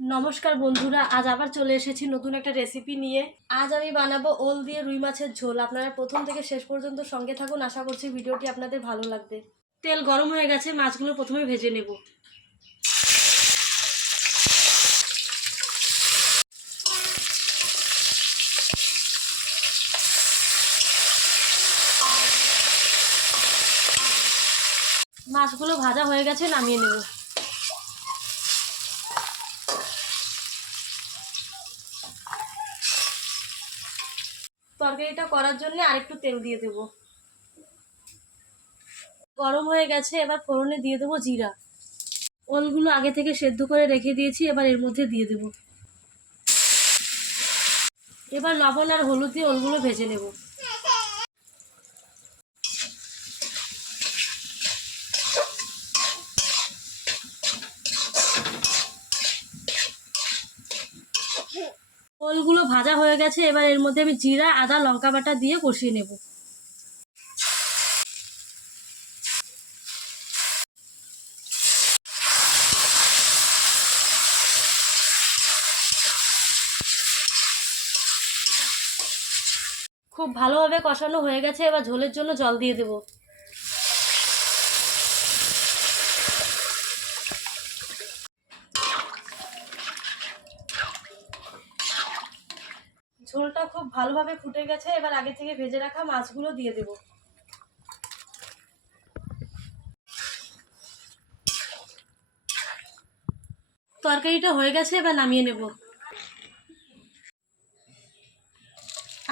নমস্কার বন্ধুরা, আজ আবার চলে এসেছি নতুন একটা রেসিপি নিয়ে। আজ আমি বানাবো ওল দিয়ে রুই মাছের ঝোল। আপনারা প্রথম থেকে শেষ পর্যন্ত সঙ্গে থাকুন, আশা করছি ভিডিওটি আপনাদের ভালো লাগবে। তেল গরম হয়ে গেছে, মাছগুলো প্রথমে ভেজে নেব। মাছগুলো ভাজা হয়ে গেছে, নামিয়ে নেব। তরকারিটা করার জন্য আরেকটু তেল দিয়ে দেব। গরম হয়ে গেছে, এবার ফোড়নে দিয়ে দেবো জিরা। ওলগুলো আগে থেকে সেদ্ধ করে রেখে দিয়েছি, এবার এর মধ্যে দিয়ে দেব। এবার লবণ আর হলুদ দিয়ে ওলগুলো ভেজে নেব। ওলগুলো ভাজা হয়ে গেছে, এবার এর মধ্যে আমি জিরা, আদা, লঙ্কা বাটা দিয়ে কষিয়ে নেব। খুব ভালোভাবে কষানো হয়ে গেছে, এবার ঝোলের জন্য জল দিয়ে দেব। ঝোলটা খুব ভালোভাবে ফুটে গেছে, এবার আগে থেকে ভেজে রাখা মাছগুলো দিয়ে দেব। তরকারিটা হয়ে গেছে, এবার নামিয়ে নেব।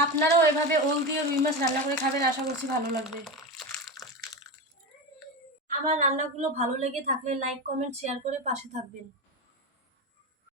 আপনারাও এভাবে ওল দিয়ে রুই মাছ রান্না করে খাবেন, আশা করছি ভালো লাগবে। আমার রান্নাগুলো ভালো লেগে থাকলে লাইক, কমেন্ট, শেয়ার করে পাশে থাকবেন।